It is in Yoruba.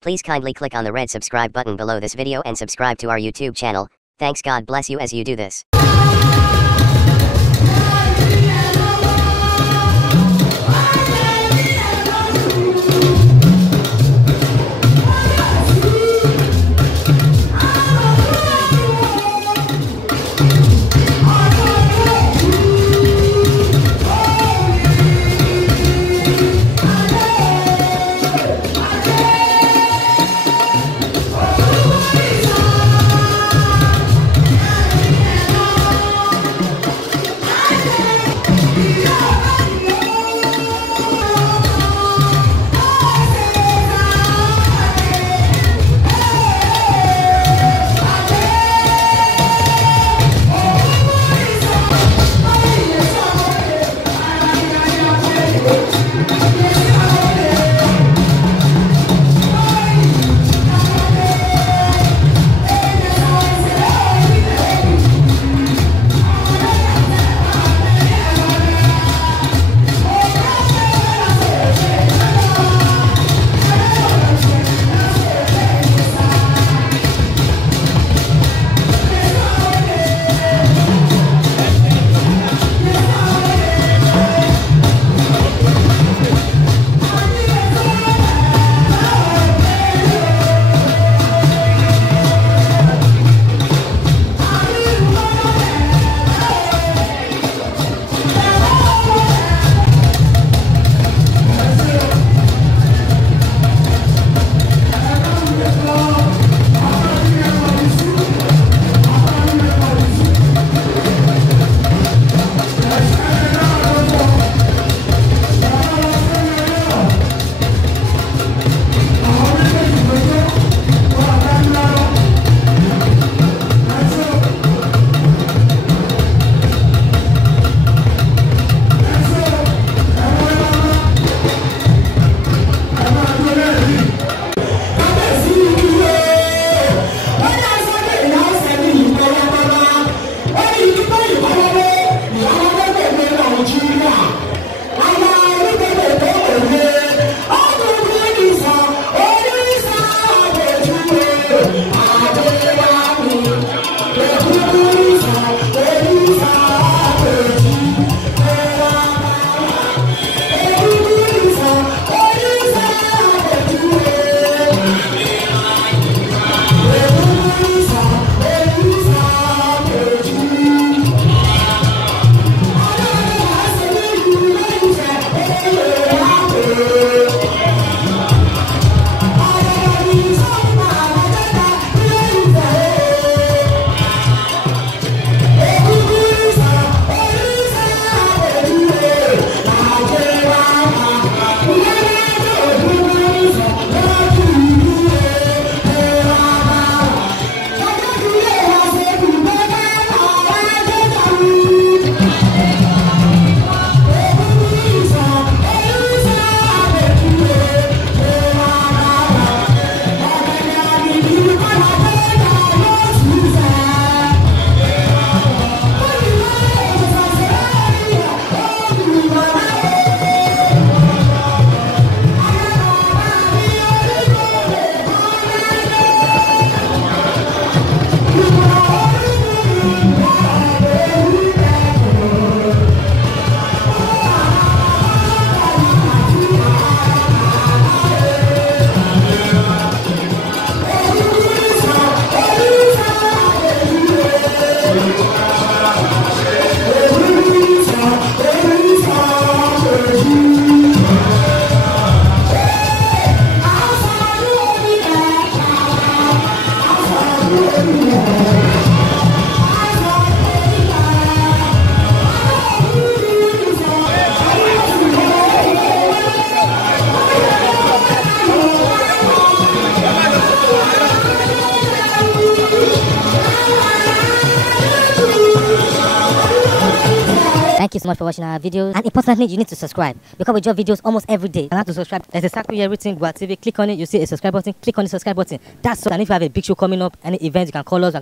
Please kindly click on the red subscribe button below this video and subscribe to our YouTube channel. Thanks, God bless you as you do this. Thank you so much for watching our videos. And importantly, you need to subscribe because we drop videos almost every day. And how to subscribe? There's a circle here, everything Gua TV. Click on it, you see a subscribe button. Click on the subscribe button. That's all. And if you have a big show coming up, any event, you can call us.